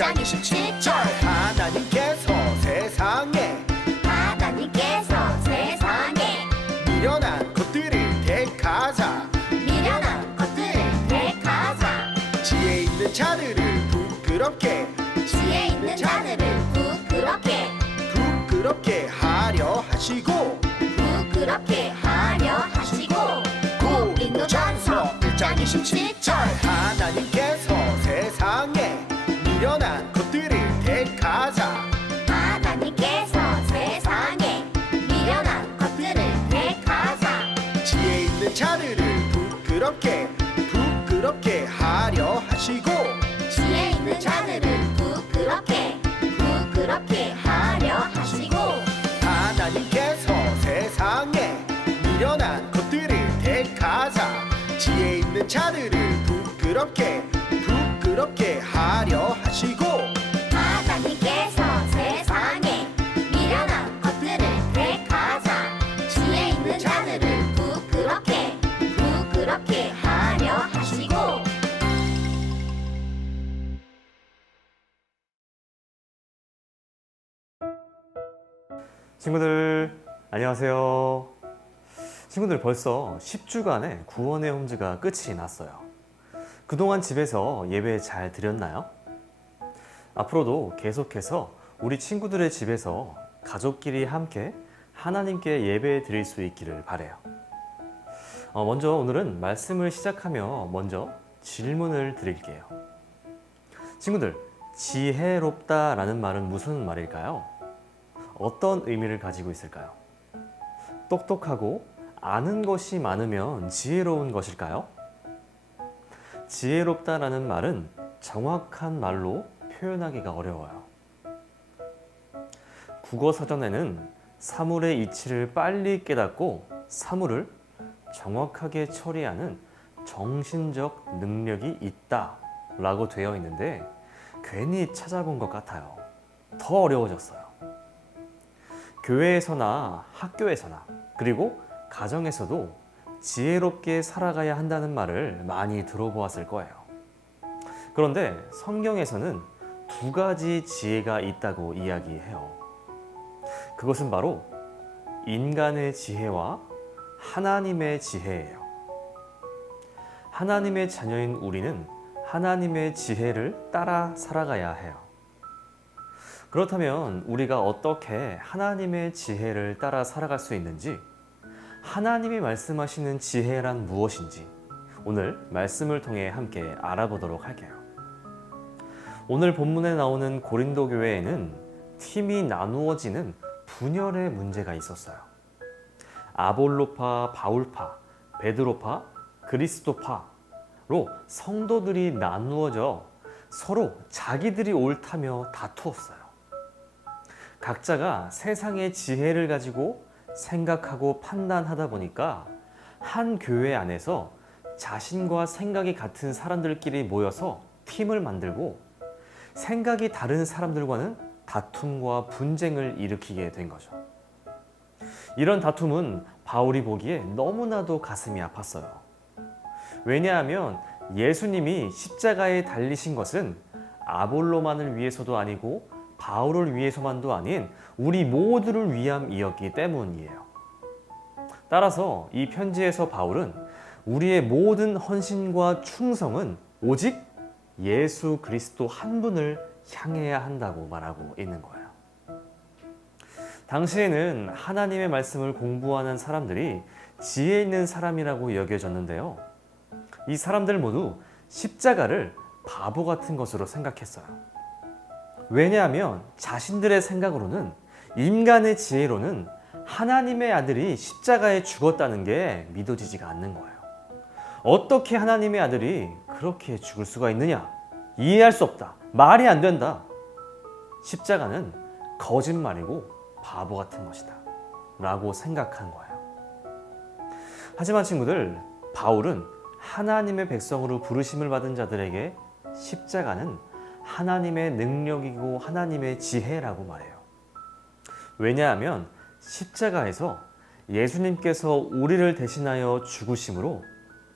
1장 27절 하나님께서 세상에 미련한 것들을 택하사 지혜 있는 자들을 부끄럽게 하려 하시고 고린도전서 1장 27절 하나님께서 세상에 미련한 것들을 택하사 지혜 있는 자들을 부끄럽게 하려 하시고 하나님께서 세상에 미련한 것들을 택하사 지혜 있는 자들을 부끄럽게 하려 하시고 친구들 안녕하세요. 친구들 벌써 10주간의 구원의 홈즈가 끝이 났어요. 그동안 집에서 예배 잘 드렸나요? 앞으로도 계속해서 우리 친구들의 집에서 가족끼리 함께 하나님께 예배 드릴 수 있기를 바라요. 먼저 오늘은 말씀을 시작하며 먼저 질문을 드릴게요. 친구들, 지혜롭다라는 말은 무슨 말일까요? 어떤 의미를 가지고 있을까요? 똑똑하고 아는 것이 많으면 지혜로운 것일까요? 지혜롭다라는 말은 정확한 말로 표현하기가 어려워요. 국어사전에는 사물의 이치를 빨리 깨닫고 사물을 정확하게 처리하는 정신적 능력이 있다 라고 되어 있는데 괜히 찾아본 것 같아요. 더 어려워졌어요. 교회에서나 학교에서나 그리고 가정에서도 지혜롭게 살아가야 한다는 말을 많이 들어보았을 거예요. 그런데 성경에서는 두 가지 지혜가 있다고 이야기해요. 그것은 바로 인간의 지혜와 하나님의 지혜예요. 하나님의 자녀인 우리는 하나님의 지혜를 따라 살아가야 해요. 그렇다면 우리가 어떻게 하나님의 지혜를 따라 살아갈 수 있는지, 하나님이 말씀하시는 지혜란 무엇인지 오늘 말씀을 통해 함께 알아보도록 할게요. 오늘 본문에 나오는 고린도 교회에는 팀이 나누어지는 분열의 문제가 있었어요. 아볼로파, 바울파, 베드로파, 그리스도파로 성도들이 나누어져 서로 자기들이 옳다며 다투었어요. 각자가 세상의 지혜를 가지고 생각하고 판단하다 보니까 한 교회 안에서 자신과 생각이 같은 사람들끼리 모여서 팀을 만들고 생각이 다른 사람들과는 다툼과 분쟁을 일으키게 된 거죠. 이런 다툼은 바울이 보기에 너무나도 가슴이 아팠어요. 왜냐하면 예수님이 십자가에 달리신 것은 아볼로만을 위해서도 아니고 바울을 위해서만도 아닌 우리 모두를 위함이었기 때문이에요. 따라서 이 편지에서 바울은 우리의 모든 헌신과 충성은 오직 예수 그리스도 한 분을 향해야 한다고 말하고 있는 거예요. 당시에는 하나님의 말씀을 공부하는 사람들이 지혜 있는 사람이라고 여겨졌는데요. 이 사람들 모두 십자가를 바보 같은 것으로 생각했어요. 왜냐하면 자신들의 생각으로는, 인간의 지혜로는 하나님의 아들이 십자가에 죽었다는 게 믿어지지가 않는 거예요. 어떻게 하나님의 아들이 그렇게 죽을 수가 있느냐? 이해할 수 없다. 말이 안 된다. 십자가는 거짓말이고 바보 같은 것이다 라고 생각한 거예요. 하지만 친구들, 바울은 하나님의 백성으로 부르심을 받은 자들에게 십자가는 하나님의 능력이고 하나님의 지혜라고 말해요. 왜냐하면 십자가에서 예수님께서 우리를 대신하여 죽으심으로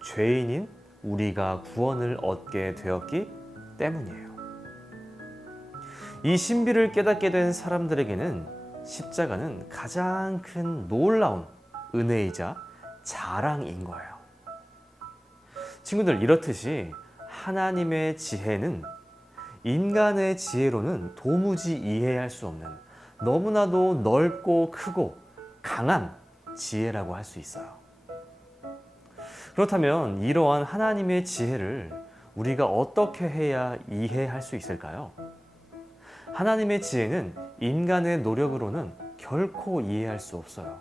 죄인인 우리가 구원을 얻게 되었기 때문이에요. 이 신비를 깨닫게 된 사람들에게는 십자가는 가장 큰 놀라운 은혜이자 자랑인 거예요. 친구들, 이렇듯이 하나님의 지혜는 인간의 지혜로는 도무지 이해할 수 없는 너무나도 넓고 크고 강한 지혜라고 할 수 있어요. 그렇다면 이러한 하나님의 지혜를 우리가 어떻게 해야 이해할 수 있을까요? 하나님의 지혜는 인간의 노력으로는 결코 이해할 수 없어요.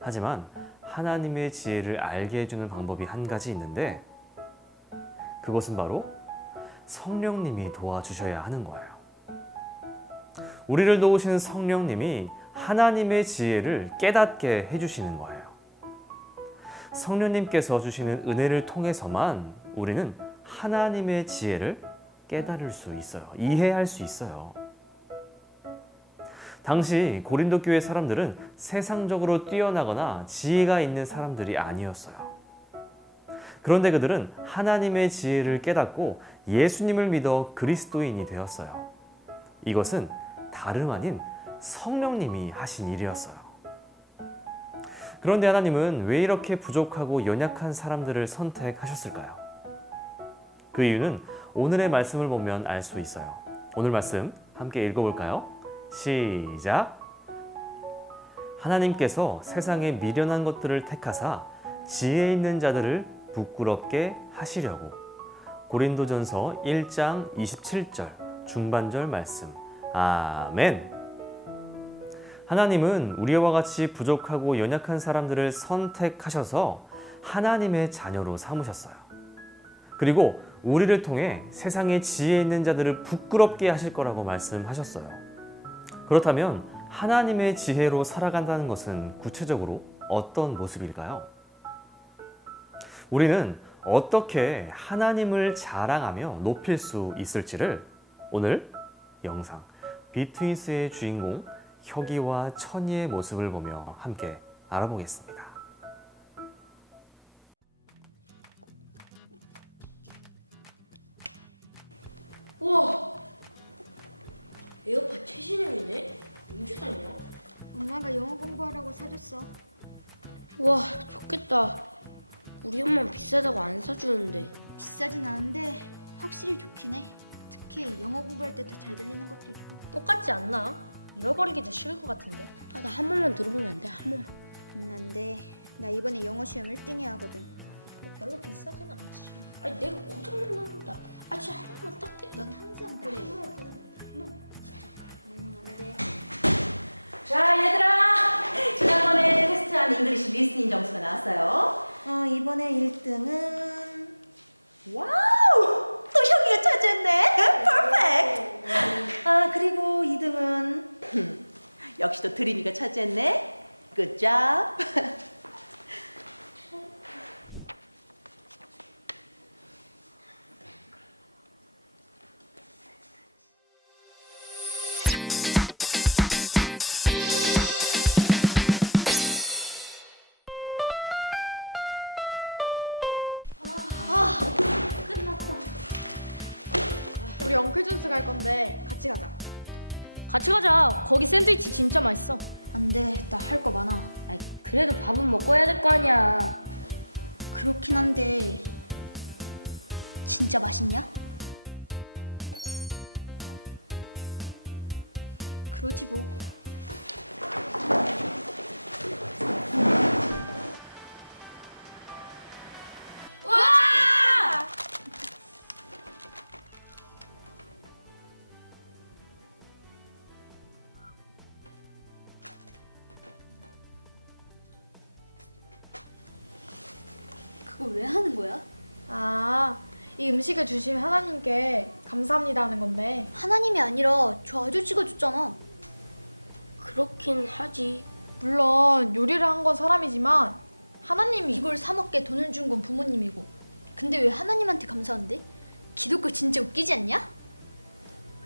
하지만 하나님의 지혜를 알게 해주는 방법이 한 가지 있는데, 그것은 바로 성령님이 도와주셔야 하는 거예요. 우리를 도우시는 성령님이 하나님의 지혜를 깨닫게 해주시는 거예요. 성령님께서 주시는 은혜를 통해서만 우리는 하나님의 지혜를 깨달을 수 있어요. 이해할 수 있어요. 당시 고린도 교회 사람들은 세상적으로 뛰어나거나 지혜가 있는 사람들이 아니었어요. 그런데 그들은 하나님의 지혜를 깨닫고 예수님을 믿어 그리스도인이 되었어요. 이것은 다름 아닌 성령님이 하신 일이었어요. 그런데 하나님은 왜 이렇게 부족하고 연약한 사람들을 선택하셨을까요? 그 이유는 오늘의 말씀을 보면 알 수 있어요. 오늘 말씀 함께 읽어볼까요? 시작! 하나님께서 세상에 미련한 것들을 택하사 지혜 있는 자들을 부끄럽게 하시려고. 고린도전서 1장 27절 중반절 말씀. 아멘. 하나님은 우리와 같이 부족하고 연약한 사람들을 선택하셔서 하나님의 자녀로 삼으셨어요. 그리고 우리를 통해 세상에 지혜 있는 자들을 부끄럽게 하실 거라고 말씀하셨어요. 그렇다면 하나님의 지혜로 살아간다는 것은 구체적으로 어떤 모습일까요? 우리는 어떻게 하나님을 자랑하며 높일 수 있을지를 오늘 영상 비트윈스의 주인공 혁이와 천이의 모습을 보며 함께 알아보겠습니다. 우와! 에어팟 최신형이네? 언제 샀냐? 엄마가 영어 공부하라고 사줬어. 우와, 좋겠다. 우리 엄마는 비싸다고 안 사주는데. 비싸진 않은데 확실히 좋긴 해. 특히 영어 공부할 때 더 잘 들리는 것도 있고. 똑같지 않나? 잃어버리기도 쉬울 것 같은데. 아, 나 한 번만 들어보면 안 돼? 한 번만. 안 돼. 나 이번에 영어 시험 1등 해야 하거든. 별로 비싸진 않지. 아니, 내가 고장만 나는다. 아, 진짜 한 번만 딱 돼. 넌 항상 그래. 안 돼. 자, 얘들아! 지난번에 테스트한 잉글리시 리스닝 점수가 나왔어요. 이번에 1등은 와우! 또 형이가 차지했네. 퍼펙트! 아, 그리고 2등은 역시 또 드림이가 차지했네. Good job! 우리 엉클존스 갈 건데 같이 가자. 같이 가자. 거기 샌드위치 진짜 맛있어. 안 돼. 나 할 거 많아. 아이, 그래도 밥은 먹고 해야 될 거 아니야. 그렇긴 한데 진짜 맛있냐? 그러지 뭐. 그걸 왜 하는 거야? 아, 이 음식을 주신 하나님께 감사합니다 하는 건데. 하나님이 아니라 저 아저씨가 줬잖아. 그렇긴 하지. 물론 요리를 한 건 사람이지만 하나님이 이걸 사 먹게 돈을 준 건 부모님이고. 근데 왜 하나님한테 감사한대? 기독교 진짜 웃기지 않냐?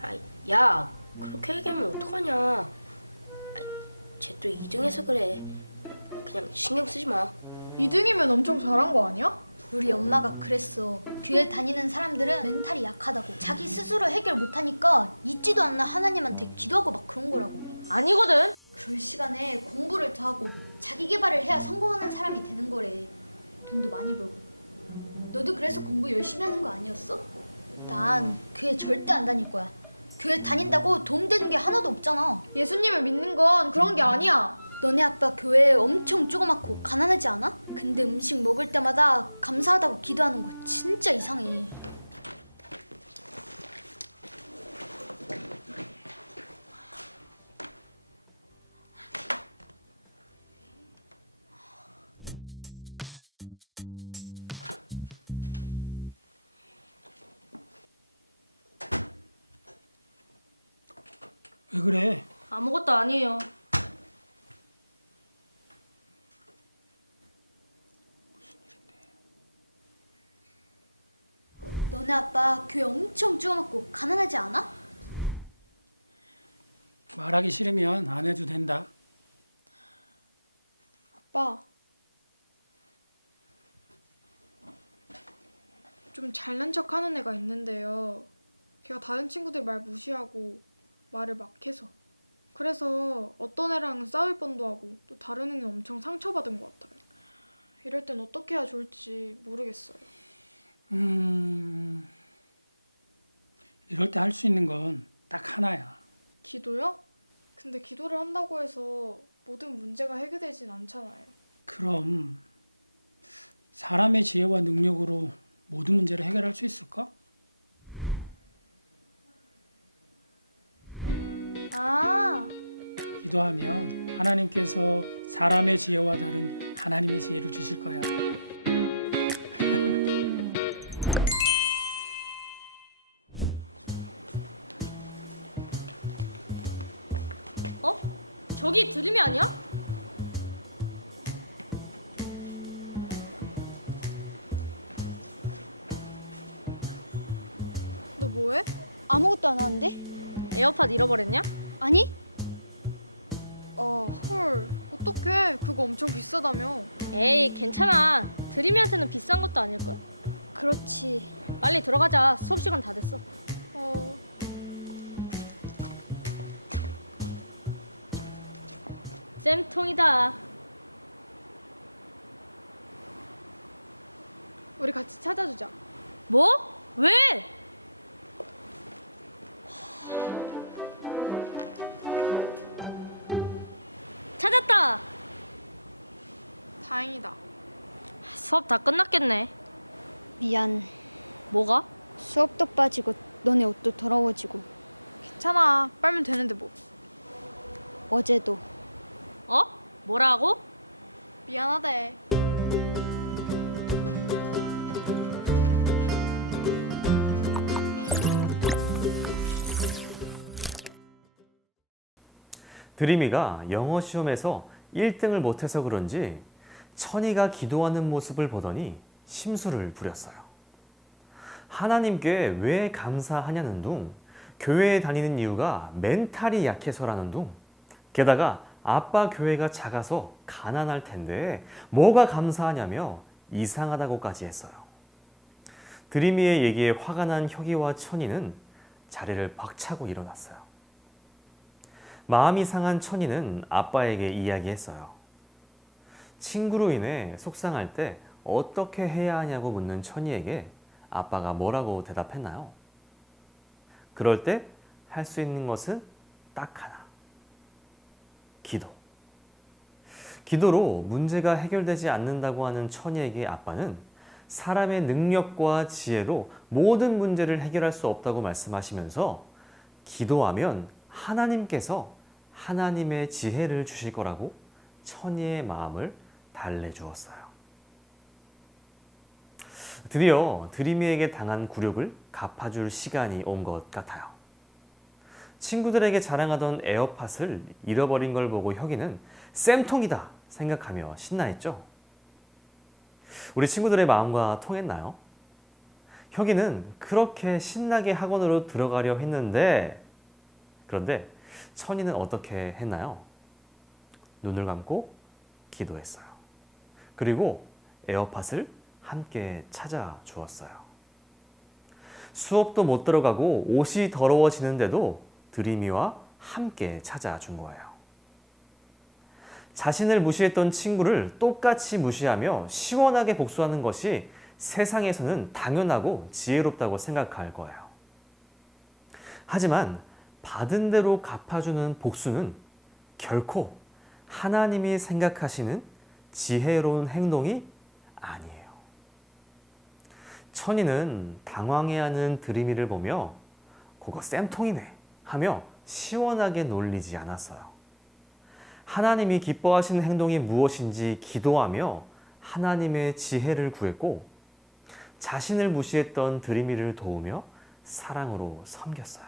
아이, 야, 그렇게 얘기하면 어떡하냐. 쟤 또 2등해서 그래. 그냥 신경 쓰지 마. 2등이면 엄청 잘한 거 아니야? 우리 엄마가 그랬어. 교회 다니는 사람들은 멘탈이 약하다고. 자기 스스로 해결 못하니까 있지도 않나 하나님한테 기도하고 막 그런 거라고. 아니거든. 그럴 시간에 공부를 더 하고 자기 개발을 해야 성공하는 사람이 되는 거래. 돈도 많이 벌고. 너도 그래서 공부 열심히 하는 거 아니었어? 난 교회 절대 안 다닐 거야. 교회 다닌다고 도움 되는 게 하나도 없잖아. 예수님을 믿는 건 그런 게 아니야. 너네 아빠 교회 엄청 조그맣고 가난하지 않아? 근데 음식 먹을 때마다 감사하다고 기도하는 거 진짜 이상해. 왜 그래? 아무것도 아니에요. 너네 아빠 교회 엄청 조그맣고 가난하지 않아? 말하기 싫으면 안 해도 된다. 아빠. 좀 잘난 척 하는 애가 있는데요. 걔가 다른 친구들 말 무시하고 말을 막 해서. 그래서 어떤 애랑 싸울 뻔도 하고 또 다른 애는 엄청 상처받은 것 같아요. 이럴 땐 어떻게 해야 좋을지 모르겠어요. 이럴 때 할 수 있는 건 딱 하나야. 기도요? 근데 기도를 한다고 해서 모든 문제가 해결되진 않잖아요. 그럼 사람의 지혜와 능력으로 모든 문제를 해결할 수 있을까? 아, 기도하면 하나님께서 사람의 지혜와 다른 하나님의 지혜를 주실 거야. 어? 저기 드림이 아니야? 너 뭐해? 아무것도 안 하는데? 에어팟 잃어버렸냐? 아니? 헐, 어떡해. 그거 엄청 비싸다며. 에이, 괜찮아. 드림이한테는 비싼 것도 아닐걸? 그렇지. 빨리 들어가자. 수업 시간 다 됐어. 어, 쌤통이다. 우리 같이 찾아주자. 뭐? 왜? 찾았다. 다행이다. 수업 다 끝났겠네. 미안. 뭐가? 수업도 빠지고 너네 옷도 더러워지고 괜찮아. 빨면 되는데 뭐. 어제도. 어? 뭐라고? 미안하대. 드림이가 영어 시험에서 1등을 못해서 그런지 천이가 기도하는 모습을 보더니 심술을 부렸어요. 하나님께 왜 감사하냐는 둥, 교회에 다니는 이유가 멘탈이 약해서라는 둥, 게다가 아빠 교회가 작아서 가난할 텐데 뭐가 감사하냐며 이상하다고까지 했어요. 드림이의 얘기에 화가 난 혁이와 천이는 자리를 벅차고 일어났어요. 마음이 상한 천이는 아빠에게 이야기했어요. 친구로 인해 속상할 때 어떻게 해야 하냐고 묻는 천이에게 아빠가 뭐라고 대답했나요? 그럴 때 할 수 있는 것은 딱 하나. 기도. 기도로 문제가 해결되지 않는다고 하는 천이에게 아빠는 사람의 능력과 지혜로 모든 문제를 해결할 수 없다고 말씀하시면서 기도하면 하나님께서 하나님의 지혜를 주실 거라고 천이의 마음을 달래주었어요. 드디어 드림이에게 당한 굴욕을 갚아줄 시간이 온 것 같아요. 친구들에게 자랑하던 에어팟을 잃어버린 걸 보고 혁이는 쌤통이다 생각하며 신나했죠. 우리 친구들의 마음과 통했나요? 혁이는 그렇게 신나게 학원으로 들어가려 했는데, 그런데 천이는 어떻게 했나요? 눈을 감고 기도했어요. 그리고 에어팟을 함께 찾아주었어요. 수업도 못 들어가고 옷이 더러워지는데도 드림이와 함께 찾아준 거예요. 자신을 무시했던 친구를 똑같이 무시하며 시원하게 복수하는 것이 세상에서는 당연하고 지혜롭다고 생각할 거예요. 하지만 받은 대로 갚아주는 복수는 결코 하나님이 생각하시는 지혜로운 행동이 아니에요. 천이는 당황해하는 드림이를 보며 그거 쌤통이네 하며 시원하게 놀리지 않았어요. 하나님이 기뻐하시는 행동이 무엇인지 기도하며 하나님의 지혜를 구했고 자신을 무시했던 드림이를 도우며 사랑으로 섬겼어요.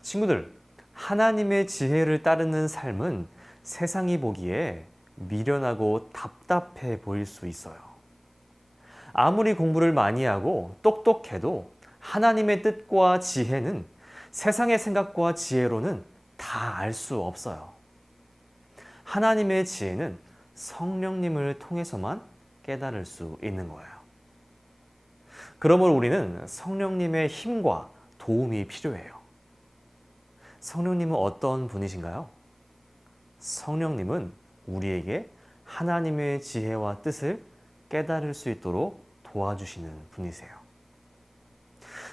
친구들, 하나님의 지혜를 따르는 삶은 세상이 보기에 미련하고 답답해 보일 수 있어요. 아무리 공부를 많이 하고 똑똑해도 하나님의 뜻과 지혜는 세상의 생각과 지혜로는 다 알 수 없어요. 하나님의 지혜는 성령님을 통해서만 깨달을 수 있는 거예요. 그러므로 우리는 성령님의 힘과 도움이 필요해요. 성령님은 어떤 분이신가요? 성령님은 우리에게 하나님의 지혜와 뜻을 깨달을 수 있도록 도와주시는 분이세요.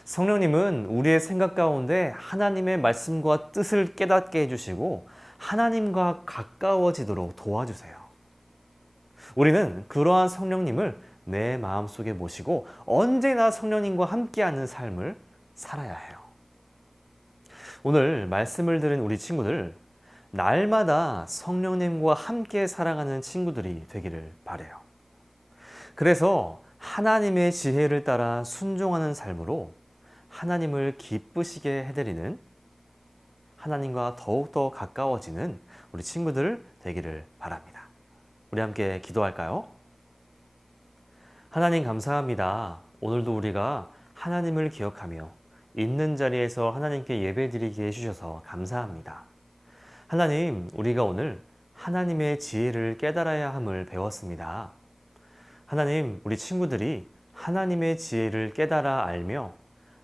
성령님은 우리의 생각 가운데 하나님의 말씀과 뜻을 깨닫게 해주시고 하나님과 가까워지도록 도와주세요. 우리는 그러한 성령님을 내 마음속에 모시고 언제나 성령님과 함께하는 삶을 살아야 해요. 오늘 말씀을 들은 우리 친구들, 날마다 성령님과 함께 살아가는 친구들이 되기를 바라요. 그래서 하나님의 지혜를 따라 순종하는 삶으로 하나님을 기쁘시게 해드리는, 하나님과 더욱더 가까워지는 우리 친구들 되기를 바랍니다. 우리 함께 기도할까요? 하나님 감사합니다. 오늘도 우리가 하나님을 기억하며 있는 자리에서 하나님께 예배드리게 해주셔서 감사합니다. 하나님, 우리가 오늘 하나님의 지혜를 깨달아야 함을 배웠습니다. 하나님, 우리 친구들이 하나님의 지혜를 깨달아 알며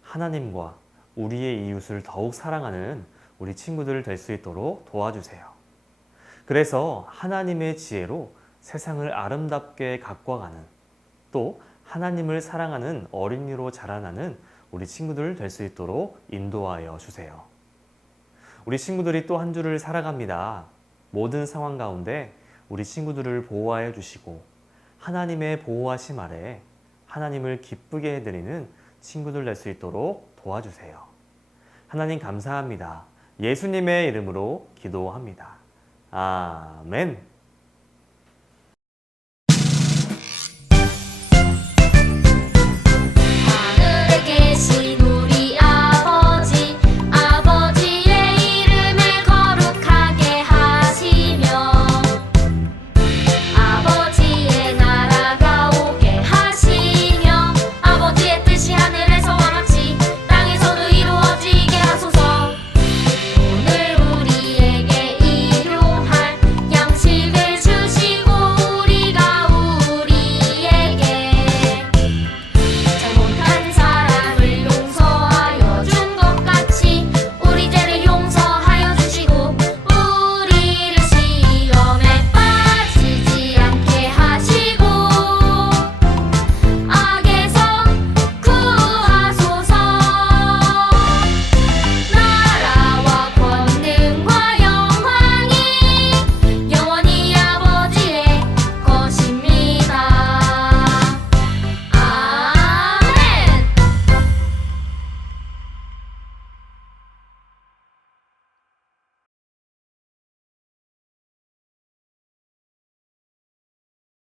하나님과 우리의 이웃을 더욱 사랑하는 우리 친구들 될 수 있도록 도와주세요. 그래서 하나님의 지혜로 세상을 아름답게 가꿔가는, 또 하나님을 사랑하는 어린이로 자라나는 우리 친구들 될 수 있도록 인도하여 주세요. 우리 친구들이 또 한 주를 살아갑니다. 모든 상황 가운데 우리 친구들을 보호하여 주시고 하나님의 보호하심 아래 하나님을 기쁘게 해드리는 친구들 될 수 있도록 도와주세요. 하나님 감사합니다. 예수님의 이름으로 기도합니다. 아멘. 하늘에 계신